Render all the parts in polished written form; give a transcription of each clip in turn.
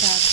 4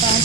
5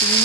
3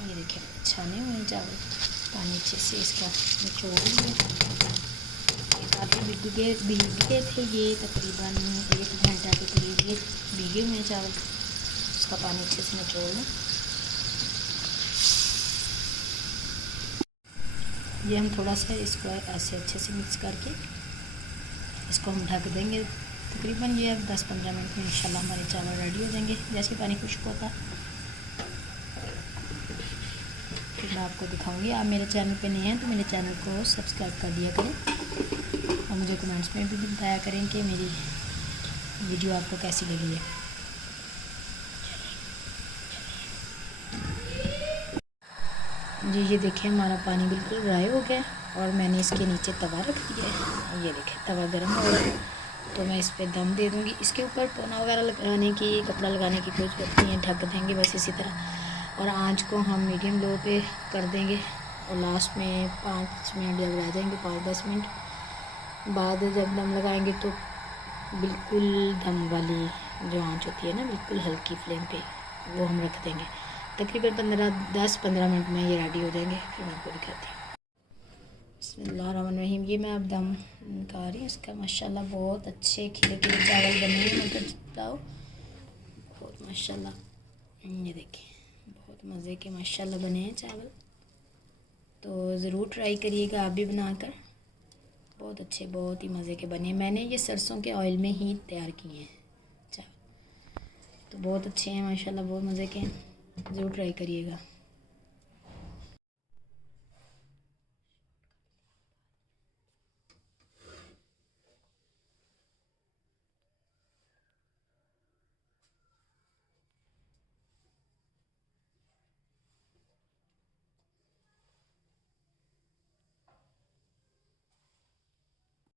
ये देखिए छाने हुए हैं चावल, पानी अच्छे से इसका निचोड़ लिया। काफ़ी भीगे थे ये, तकरीबन 1 घंटा के करीब ये भीगे हुए हैं चावल। इसका पानी अच्छे से निचोड़ लें। ये हम थोड़ा सा इसको ऐसे अच्छे से मिक्स करके इसको हम ढक देंगे। तकरीबन ये 10-15 मिनट में इंशाल्लाह हमारे चावल रेडी हो जाएंगे। जैसे पानी खुश्क होता फिर मैं आपको दिखाऊंगी। आप मेरे चैनल पे नए हैं तो मेरे चैनल को सब्सक्राइब कर दिया करें और मुझे कमेंट्स में भी बताया करें कि मेरी वीडियो आपको कैसी लगी है। जी ये देखिए हमारा पानी बिल्कुल ड्राई हो गया और मैंने इसके नीचे तवा रख दिया है। ये देखिए तवा गर्म हो रहा है, तो मैं इस पर दम दे दूँगी। इसके ऊपर पोना वगैरह लगाने की, कपड़ा लगाने की कोई ज़रूरत नहीं है, ढक देंगे बस इसी तरह। और आंच को हम मीडियम लो पे कर देंगे और लास्ट में 5 मिनट जब रह जाएंगे, 5-10 मिनट बाद जब दम लगाएंगे तो बिल्कुल दम वाली जो आंच होती है ना, बिल्कुल हल्की फ्लेम पे वो हम रख देंगे। तकरीबन 10-15 मिनट में ये रेडी हो जाएंगे। फिर मैं आपको दिखाती हूँ। बिस्मिल्लाहिर्रहमानिर्रहीम। ये मैं अब दम निकाल रही हूँ इसका। माशाल्लाह बहुत अच्छे खिले खिले चावल बने हैं, मटर पुलाव बहुत माशाल्लाह। ये देखिए बहुत मज़े के माशाल्लाह बने हैं चावल। तो ज़रूर ट्राई करिएगा आप भी बनाकर। बहुत अच्छे, बहुत ही मज़े के बने। मैंने ये सरसों के ऑयल में ही तैयार किए हैं चावल, तो बहुत अच्छे हैं माशाल्लाह, बहुत मज़े के हैं। ज़रूर ट्राई करिएगा।